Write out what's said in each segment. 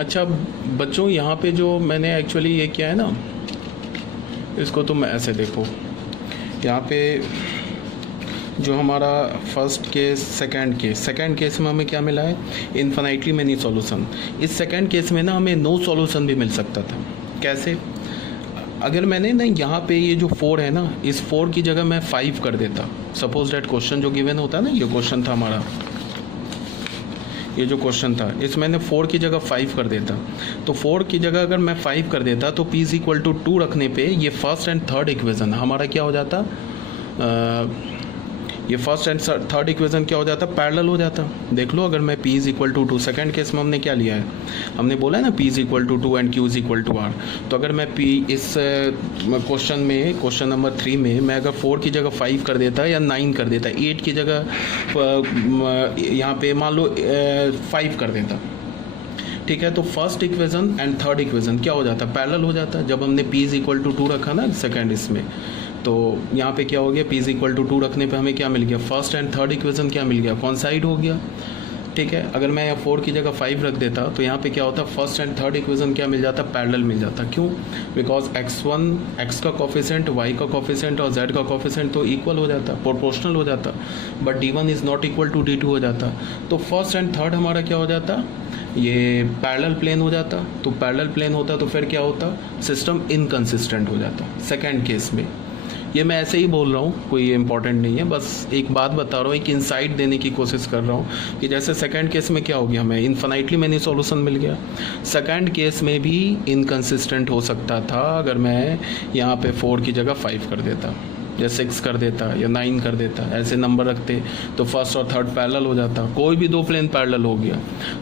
अच्छा बच्चों, यहाँ पे जो मैंने एक्चुअली ये किया है ना, इसको तुम ऐसे देखो। यहाँ पे जो हमारा फर्स्ट केस, सेकंड केस में हमें क्या मिला है, इन्फिनिटली मेनी सॉल्यूशन। इस सेकंड केस में ना हमें नो सॉल्यूशन भी मिल सकता था। कैसे? अगर मैंने ना यहाँ पे ये जो 4 है ना, इस 4 की जगह मैं 5 कर देता। सपोज दैट क्वेश्चन जो गिवन होता है ना, ये क्वेश्चन था हमारा, ये जो क्वेश्चन था, इस मैंने 4 की जगह 5 कर देता। तो 4 की जगह अगर मैं 5 कर देता तो p = 2 रखने पे ये फर्स्ट एंड थर्ड इक्वेशन हमारा क्या हो जाता, ये फर्स्ट एंड थर्ड इक्वेशन क्या हो जाता, पैरेलल हो जाता। देख लो, अगर मैं p = 2, सेकंड केस में हमने क्या लिया है, हमने बोला है ना p = 2 एंड q = r। तो अगर मैं p इस क्वेश्चन में, क्वेश्चन नंबर 3 में मैं अगर 4 की जगह 5 कर देता या 9 कर देता, 8 की जगह यहाँ पे मान लो 5 कर देता, ठीक है, तो first equation and third equation क्या हो जाता, पैरेलल हो जाता। जब हमने p = 2 रखा ना सेकंड इसमें, तो यहाँ पे क्या हो गया, p = 2 रखने पे हमें क्या मिल गया, फर्स्ट एंड थर्ड इक्वेशन क्या मिल गया, कॉन्साइड हो गया। ठीक है, अगर मैं यहाँ 4 की जगह 5 रख देता तो यहाँ पे क्या होता, फर्स्ट एंड थर्ड इक्वेशन क्या मिल जाता, पैरेलल मिल जाता। क्यों? बिकॉज x का कोफिशिएंट, y का कोफिशिएंट और z का कोफिशिएंट तो इक्वल हो जाता, प्रोपोर्शनल हो जाता, but d1 is not equal to d2 हो जाता। तो फर्स्ट एंड थर्ड हमारा क्या हो जाता, ये पैरेलल प्लेन हो जाता। तो पैरेलल प्लेन होता तो फिर क्या होता, सिस्टम इनकंसिस्टेंट हो जाता सेकेंड केस में। ये मैं ऐसे ही बोल रहा हूँ, कोई इम्पोर्टेंट नहीं है, बस एक बात बता रहा हूँ, एक इंसाइट देने की कोशिश कर रहा हूँ कि जैसे सेकंड केस में क्या हो गया, हमें इन्फिनिटली मैनी सॉल्यूशन मिल गया। सेकंड केस में भी इनकंसिस्टेंट हो सकता था अगर मैं यहाँ पे 4 की जगह 5 कर देता, या 6 कर देता, या 9 कर देता, ऐसे नंबर रखते तो फर्स्ट और थर्ड पैरेलल हो जाता। कोई भी दो प्लेन पैरेलल हो गया,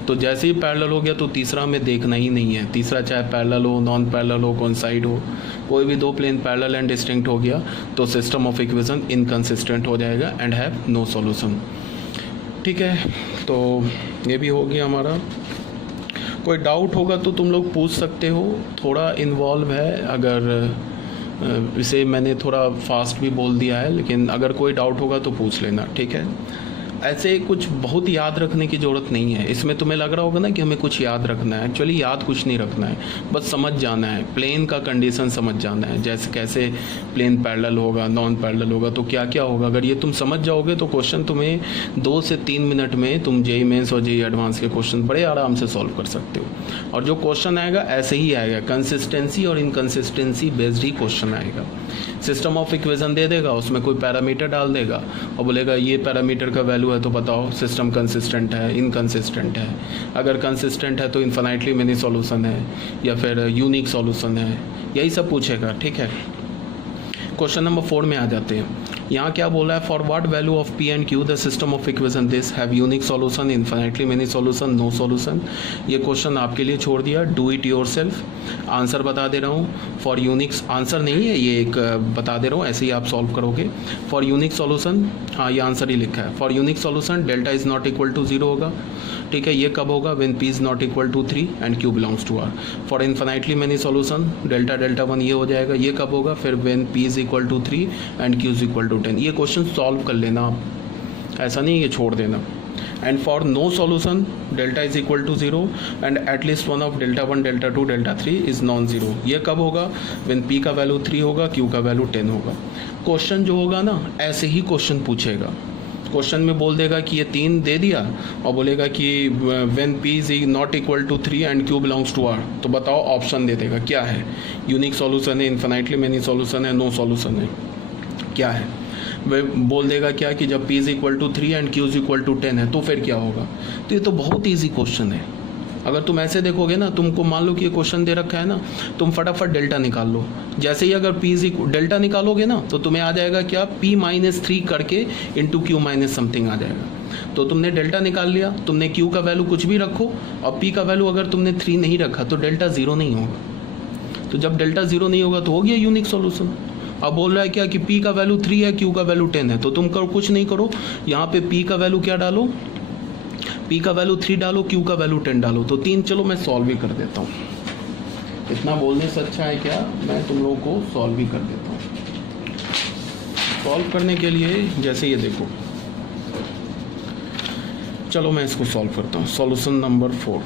तो जैसे ही पैरेलल हो गया तो तीसरा हमें देखना ही नहीं है। तीसरा चाहे पैरेलल हो, नॉन पैरेलल हो, कोइंसाइड हो, कोई भी दो प्लेन पैरेलल एंड डिस्टिंक्ट हो गया तो सिस्टम ऑफ इक्वेशन इनकंसिस्टेंट हो जाएगा एंड हैव नो सॉल्यूशन। ठीक है, तो ये भी हो गया हमारा। कोई डाउट होगा तो तुम लोग पूछ सकते हो, थोड़ा इन्वॉल्व है, अगर इसे मैंने थोड़ा फास्ट भी बोल दिया है, लेकिन अगर कोई डाउट होगा तो पूछ लेना। ठीक है, ऐसे कुछ बहुत याद रखने की ज़रूरत नहीं है। इसमें तुम्हें लग रहा होगा ना कि हमें कुछ याद रखना है, एक्चुअली याद कुछ नहीं रखना है, बस समझ जाना है, प्लेन का कंडीशन समझ जाना है, जैसे कैसे प्लेन पैरेलल होगा, नॉन पैरेलल होगा तो क्या क्या होगा। अगर ये तुम समझ जाओगे तो क्वेश्चन तुम्हें 2 से 3 मिनट में तुम जेईई मेंस और जेईई एडवांस के क्वेश्चन बड़े आराम से सॉल्व कर सकते हो। और जो क्वेश्चन आएगा ऐसे ही आएगा, कंसिस्टेंसी और इनकंसिस्टेंसी बेस्ड ही क्वेश्चन आएगा। सिस्टम ऑफ इक्वेशन दे देगा, उसमें कोई पैरामीटर डाल देगा और बोलेगा ये पैरामीटर का वैल्यू है तो बताओ सिस्टम कंसिस्टेंट है, इनकंसिस्टेंट है। अगर कंसिस्टेंट है तो इन्फिनिटली मेनी सॉल्यूशन है या फिर यूनिक सॉल्यूशन है, यही सब पूछेगा। ठीक है, क्वेश्चन नंबर 4 में आ जाते हैं। यहाँ क्या बोला है, for what value of p and q the system of equation this have unique solution, infinitely many solution, no solution. ये क्वेश्चन आपके लिए छोड़ दिया, do it yourself. Answer बता दे रहा हूँ, फॉर यूनिक, आंसर नहीं है ये, एक बता दे रहा हूँ, ऐसे ही आप सॉल्व करोगे। फॉर यूनिक सॉल्यूशन, हाँ ये आंसर ही लिखा है, for unique solution delta is not equal to 0 होगा। ठीक है, ये कब होगा, when p is not equal to 3 and q belongs to r। For infinitely many solution delta delta 1 ये हो जाएगा, ये कब होगा, फिर when p is equal to 3 and q is equal to 10। ये क्वेश्चन सॉल्व कर लेना आप, ऐसा नहीं ये छोड़ देना। And for no solution delta is equal to 0 and at least one of delta 1 delta 2 delta 3 is non zero. ये कब होगा, व्हेन p का वैल्यू 3 होगा, q का वैल्यू 10 होगा। क्वेश्चन जो होगा ना ऐसे ही क्वेश्चन पूछेगा। क्वेश्चन में बोल देगा कि ये 3 दे दिया और बोलेगा कि when p is not equal to 3 and q belongs to r, तो बताओ ऑप्शन दे देगा क्या है, यूनिक सॉल्यूशन है, इन्फिनिटली मेनी सॉल्यूशन है, नो सॉल्यूशन है, क्या है। वह बोल देगा क्या कि जब p is equal to 3 and q is equal to 10 है तो फिर क्या होगा। तो ये तो बहुत ईजी क्वेश्चन है। अगर तुम ऐसे देखोगे ना, तुमको मान लो कि ये क्वेश्चन दे रखा है ना, तुम फटाफट डेल्टा निकाल लो। जैसे ही अगर p डेल्टा निकालोगे ना तो तुम्हें आ जाएगा क्या, p-3 करके इंटू q माइनस समथिंग आ जाएगा। तो तुमने डेल्टा निकाल लिया, तुमने q का वैल्यू कुछ भी रखो और p का वैल्यू अगर तुमने 3 नहीं रखा तो डेल्टा 0 नहीं होगा। तो जब डेल्टा 0 नहीं होगा तो हो गया यूनिक सॉल्यूशन। अब बोल रहा है क्या कि p का वैल्यू 3 है, q का वैल्यू 10 है, तो तुम कुछ नहीं करो, यहाँ पे p का वैल्यू क्या डालो, p का वैल्यू 3 डालो, q का वैल्यू 10 डालो। तो 3 चलो मैं सॉल्व ही कर देता हूँ, इतना बोलने से अच्छा है क्या, मैं तुम लोगों को सॉल्व ही कर देता हूँ। सॉल्व करने के लिए जैसे ये देखो, चलो मैं इसको सॉल्व करता हूँ। सॉल्यूशन नंबर 4,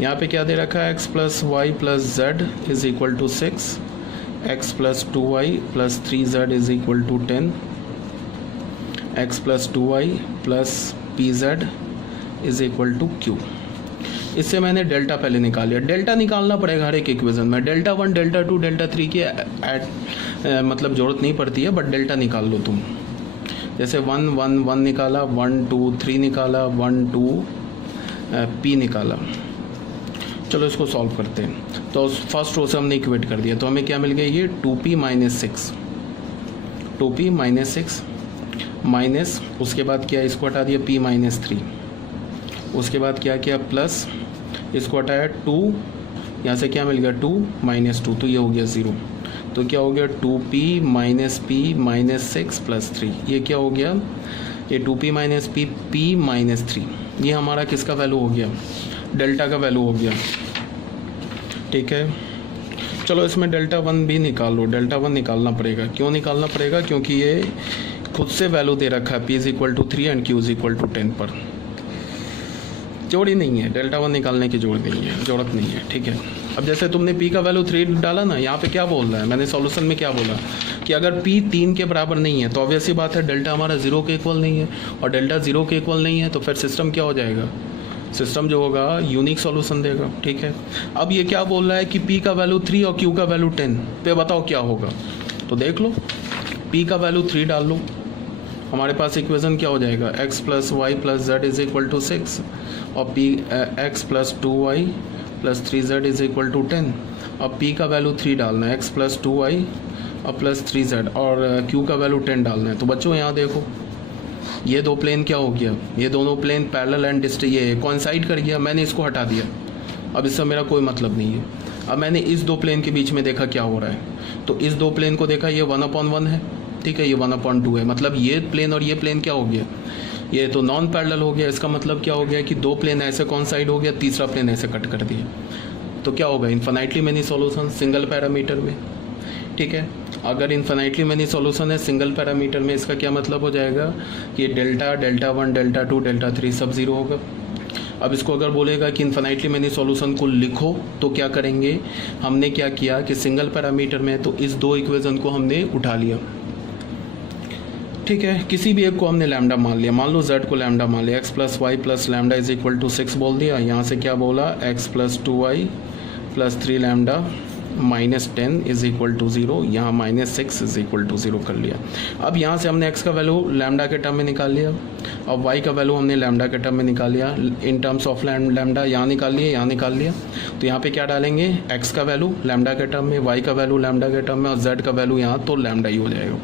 यहाँ पे क्या दे रखा है, x plus y plus z is equal to 6, x plus 2y plus 3z is equal to 10, x plus 2y plus pz is equal to q। इससे मैंने डेल्टा पहले निकाल लिया। डेल्टा निकालना पड़ेगा हर एक इक्वेशन में, डेल्टा 1, डेल्टा 2, डेल्टा 3 की मतलब ज़रूरत नहीं पड़ती है, बट डेल्टा निकाल लो तुम। जैसे 1 1 1 निकाला, 1 2 3 निकाला, 1 2 p निकाला। चलो इसको सॉल्व करते हैं। तो फर्स्ट रो से हमने इक्वेट कर दिया, तो हमें क्या मिल गया, ये 2p minus 6, 2p minus 6 minus, उसके बाद क्या, इसको हटा दिया p माइनस 3, उसके बाद क्या किया, प्लस इसको हटाया 2, यहाँ से क्या मिल गया 2 माइनस 2, तो ये हो गया 0। तो क्या हो गया 2p minus p minus 6 plus 3, ये क्या हो गया, ये 2p minus p p minus 3, ये हमारा किसका वैल्यू हो गया, डेल्टा का वैल्यू हो गया। ठीक है, चलो इसमें डेल्टा 1 भी निकाल लो। डेल्टा 1 निकालना पड़ेगा, क्यों निकालना पड़ेगा, क्योंकि ये खुद से वैल्यू दे रखा है p is equal to 3 and q is equal to 10 पर, जोड़ ही नहीं है, डेल्टा 1 निकालने की जरूरत नहीं है। ठीक है, अब जैसे तुमने p का वैल्यू 3 डाला ना, यहाँ पे क्या बोल रहा है, मैंने सॉल्यूशन में क्या बोला कि अगर p 3 के बराबर नहीं है तो ऑब्वियस ही बात है डेल्टा हमारा 0 के इक्वल नहीं है, और डेल्टा 0 के इक्वल नहीं है तो फिर सिस्टम क्या हो जाएगा, सिस्टम जो होगा यूनिक सॉल्यूशन देगा। ठीक है, अब ये क्या बोल रहा है कि p का वैल्यू 3 और q का वैल्यू 10 पे बताओ क्या होगा, तो देख लो, p का वैल्यू 3 डाल लो, हमारे पास इक्वेशन क्या हो जाएगा, x plus y plus z is equal to 6 और x plus 2y plus 3z is equal to 10। अब p का वैल्यू 3 डालना है, x प्लस 2y और प्लस 3z, और q का वैल्यू 10 डालना है। तो बच्चों यहाँ देखो, ये दो प्लेन क्या हो गया, ये दोनों प्लेन पैरेलल एंड ये कोइंसाइड कर गया, मैंने इसको हटा दिया, अब इससे मेरा कोई मतलब नहीं है। अब मैंने इस दो प्लेन के बीच में देखा क्या हो रहा है, तो इस दो प्लेन को देखा, ये 1/1 है, ठीक है, ये 1/2 है, मतलब ये प्लेन और ये प्लेन क्या हो गया, ये तो नॉन पैरेलल हो गया। इसका मतलब क्या हो गया कि दो प्लेन ऐसे कोइंसाइड हो गया, तीसरा प्लेन ऐसे कट कर दिया, तो क्या होगा, infinitely many solution single parameter में। ठीक है, अगर इन्फिनाइटली मेनी सॉल्यूशन है सिंगल पैरामीटर में, इसका क्या मतलब हो जाएगा कि डेल्टा 1, डेल्टा 2, डेल्टा 3 सब 0 होगा। अब इसको अगर बोलेगा कि इन्फिनाइटली मेनी सॉल्यूशन को लिखो, तो क्या करेंगे, हमने क्या किया कि सिंगल पैरामीटर में तो इस दो इक्वेशन को हमने उठा लिया। ठीक है, किसी भी एक को हमने लैम्डा मान लिया, मान लो z को लैम्डा मान लिया, x plus y plus lambda is equal to 6 बोल दिया, यहाँ से क्या बोला, x plus 2y plus 3 lambda minus 10 is equal to 0, यहाँ माइनस 6 इज इक्वल टू 0 कर लिया। अब यहाँ से हमने x का वैल्यू लैम्डा के टर्म में निकाल लिया, और y का वैल्यू हमने लैम्डा के टर्म में निकाल लिया, इन टर्म्स ऑफ लैम्डा यहाँ निकाल लिया, यहाँ निकाल लिया। तो यहाँ पे क्या डालेंगे, x का वैल्यू लैम्डा के टर्म में, y का वैल्यू लैम्डा के टर्म में, और z का वैल्यू यहाँ तो लैम्डा ही हो जाएगा।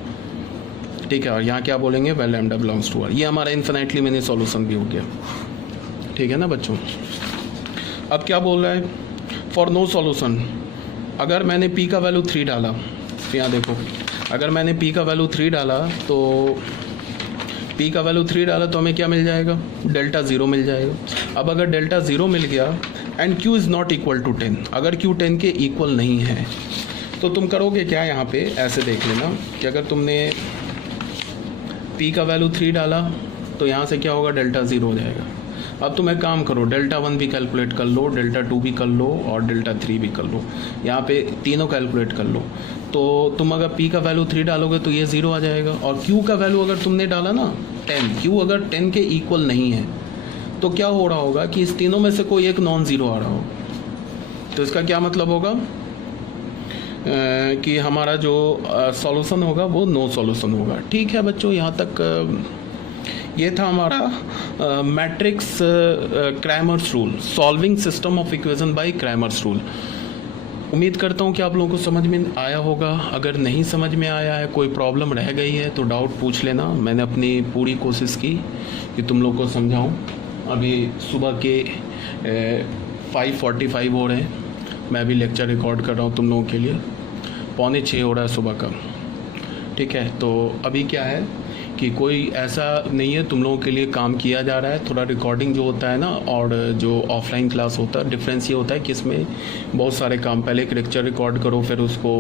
ठीक है, और यहाँ क्या बोलेंगे, well lambda belongs to R. ये हमारा इन्फिनाइटली मेनी सॉल्यूशन भी हो गया। ठीक है ना बच्चों, अब क्या बोल रहा है, फॉर नो सॉल्यूशन, अगर मैंने p का वैल्यू 3 डाला, तो यहाँ देखो, अगर मैंने p का वैल्यू 3 डाला तो p का वैल्यू 3 डाला तो हमें क्या मिल जाएगा, डेल्टा 0 मिल जाएगा। अब अगर डेल्टा 0 मिल गया and q is not equal to 10, अगर q 10 के इक्वल नहीं है तो तुम करोगे क्या, यहाँ पे ऐसे देख लेना कि अगर तुमने p का वैल्यू 3 डाला तो यहाँ से क्या होगा, डेल्टा 0 हो जाएगा। अब तुम एक काम करो, डेल्टा 1 भी कैलकुलेट कर लो, डेल्टा 2 भी कर लो, और डेल्टा 3 भी कर लो, यहाँ पे तीनों कैलकुलेट कर लो। तो तुम अगर p का वैल्यू 3 डालोगे तो ये 0 आ जाएगा, और q का वैल्यू अगर तुमने डाला ना 10, q अगर 10 के इक्वल नहीं है तो क्या हो रहा होगा कि इस तीनों में से कोई एक नॉन ज़ीरो आ रहा होगा। तो इसका क्या मतलब होगा कि हमारा जो सॉल्यूशन होगा वो नो सॉल्यूशन होगा। ठीक है बच्चों, यहाँ तक ये था हमारा matrix Cramer's rule, solving system of equation by Cramer's rule. उम्मीद करता हूँ कि आप लोगों को समझ में आया होगा। अगर नहीं समझ में आया है, कोई प्रॉब्लम रह गई है तो डाउट पूछ लेना। मैंने अपनी पूरी कोशिश की कि तुम लोग को समझाऊँ। अभी सुबह के 5:45 हो रहे हैं, मैं भी लेक्चर रिकॉर्ड कर रहा हूँ तुम लोगों के लिए, 5:45 हो रहा है सुबह का। ठीक है, तो अभी क्या है कि कोई ऐसा नहीं है, तुम लोगों के लिए काम किया जा रहा है। थोड़ा रिकॉर्डिंग जो होता है ना और जो ऑफलाइन क्लास होता है, डिफरेंस ये होता है कि इसमें बहुत सारे काम, पहले एक लेक्चर रिकॉर्ड करो, फिर उसको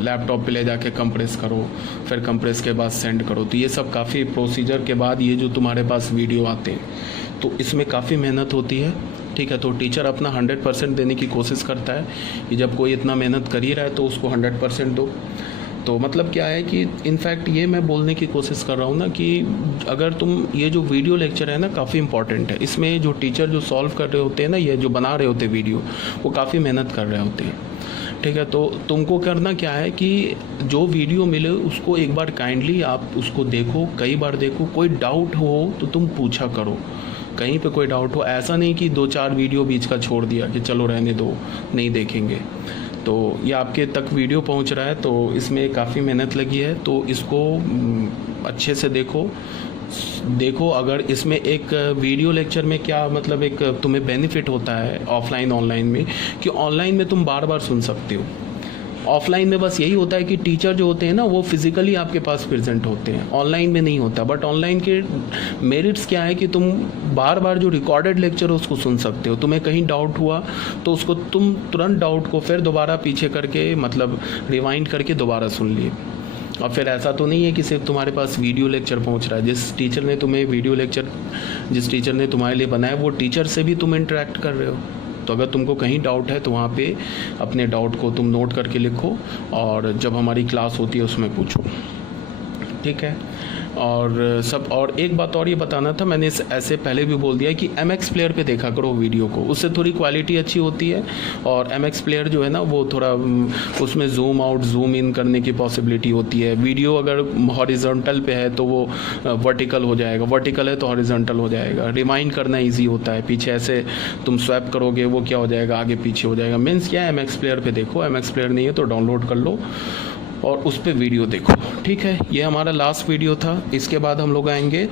लैपटॉप पे ले जाके कंप्रेस करो, फिर कंप्रेस के बाद सेंड करो। तो ये सब काफ़ी प्रोसीजर के बाद ये जो तुम्हारे पास वीडियो आते हैं, तो इसमें काफ़ी मेहनत होती है। ठीक है। तो टीचर अपना 100% देने की कोशिश करता है कि जब कोई इतना मेहनत कर ही रहा है तो उसको 100% दो। तो मतलब क्या है कि इनफैक्ट ये मैं बोलने की कोशिश कर रहा हूँ ना कि अगर तुम ये जो वीडियो लेक्चर है ना काफ़ी इंपॉर्टेंट है। इसमें जो टीचर जो सॉल्व कर रहे होते हैं ना, ये जो बना रहे होते हैं वीडियो, वो काफ़ी मेहनत कर रहे होते हैं, ठीक है। तो तुमको करना क्या है कि जो वीडियो मिले उसको एक बार काइंडली आप उसको देखो, कई बार देखो। कोई डाउट हो तो तुम पूछा करो, कहीं पे कोई डाउट हो। ऐसा नहीं कि 2-4 वीडियो बीच का छोड़ दिया कि चलो रहने दो, नहीं देखेंगे। तो ये आपके तक वीडियो पहुंच रहा है तो इसमें काफ़ी मेहनत लगी है, तो इसको अच्छे से देखो। अगर इसमें एक वीडियो लेक्चर में क्या मतलब एक तुम्हें बेनिफिट होता है ऑफलाइन ऑनलाइन में, कि ऑनलाइन में तुम बार बार सुन सकते हो। ऑफलाइन में बस यही होता है कि टीचर जो होते हैं ना वो फिजिकली आपके पास प्रेजेंट होते हैं, ऑनलाइन में नहीं होता। बट ऑनलाइन के मेरिट्स क्या है कि तुम बार बार जो रिकॉर्डेड लेक्चर है उसको सुन सकते हो। तुम्हें कहीं डाउट हुआ तो उसको तुम तुरंत डाउट को फिर दोबारा पीछे करके मतलब रिवाइंड करके दोबारा सुन लिए। और फिर ऐसा तो नहीं है कि सिर्फ तुम्हारे पास वीडियो लेक्चर पहुंच रहा है। जिस टीचर ने तुम्हारे लिए बनाया वो टीचर से भी तुम इंटरेक्ट कर रहे हो। तो अगर तुमको कहीं डाउट है तो वहाँ पे अपने डाउट को तुम नोट करके लिखो और जब हमारी क्लास होती है उसमें पूछो, ठीक है। और एक बात और ये बताना था, मैंने ऐसे पहले भी बोल दिया कि MX प्लेयर पे देखा करो वीडियो को, उससे थोड़ी क्वालिटी अच्छी होती है। और MX प्लेयर जो है ना वो थोड़ा उसमें जूम आउट जूम इन करने की पॉसिबिलिटी होती है। वीडियो अगर हॉरिजॉन्टल पे है तो वो वर्टिकल हो जाएगा, वर्टिकल है तो हॉरिजॉन्टल हो जाएगा। रिमाइंड करना ईजी होता है, पीछे ऐसे तुम स्वैप करोगे वो क्या हो जाएगा, आगे पीछे हो जाएगा। मीन्स क्या है, MX प्लेयर पे देखो। MX प्लेयर नहीं है तो डाउनलोड कर लो और उस पर वीडियो देखो, ठीक है। ये हमारा लास्ट वीडियो था। इसके बाद हम लोग आएंगे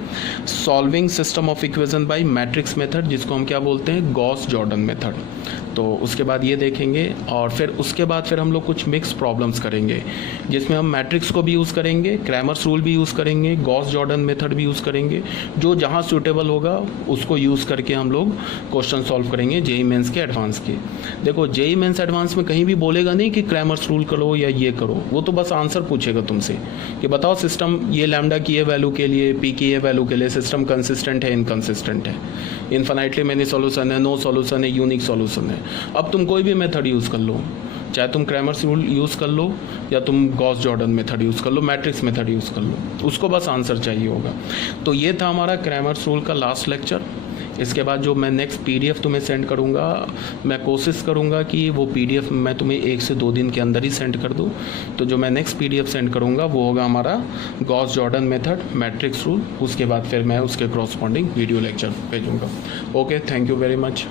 solving system of equation by matrix method, जिसको हम क्या बोलते हैं, गॉस जॉर्डन मेथड। तो उसके बाद ये देखेंगे और फिर उसके बाद फिर हम लोग कुछ मिक्स प्रॉब्लम्स करेंगे जिसमें हम मैट्रिक्स को भी यूज़ करेंगे, क्रैमर्स रूल भी यूज़ करेंगे, गॉस जॉर्डन मेथड भी यूज़ करेंगे। जो जहाँ सूटेबल होगा उसको यूज़ करके हम लोग क्वेश्चन सॉल्व करेंगे जेईई मेंस के एडवांस के। देखो जेईई मेंस एडवांस में कहीं भी बोलेगा नहीं कि क्रैमर्स रूल करो या ये करो, वो तो बस आंसर पूछेगा तुमसे कि बताओ सिस्टम ये लैम्डा की ये वैल्यू के लिए, पी की ये वैल्यू के लिए सिस्टम कंसिस्टेंट है, इनकंसिस्टेंट है, इन्फिनाइटली मेनी सॉल्यूशन है, नो सॉल्यूशन है, यूनिक सॉल्यूशन है। अब तुम कोई भी मेथड यूज़ कर लो, चाहे तुम क्रैमर्स रूल यूज़ कर लो या तुम गॉस जॉर्डन मेथड यूज़ कर लो, मैट्रिक्स मेथड यूज़ कर लो, उसको बस आंसर चाहिए होगा। तो ये था हमारा क्रैमर्स रूल का लास्ट लेक्चर। इसके बाद जो मैं नेक्स्ट PDF तुम्हें सेंड करूँगा, मैं कोशिश करूँगा कि वो PDF मैं तुम्हें 1 से 2 दिन के अंदर ही सेंड कर दूँ। तो जो मैं नेक्स्ट PDF सेंड करूँगा वो होगा हमारा Gauss Jordan method, matrix rule. उसके बाद फिर मैं उसके क्रॉसपॉन्डिंग वीडियो लेक्चर भेजूँगा। Okay, thank you very much.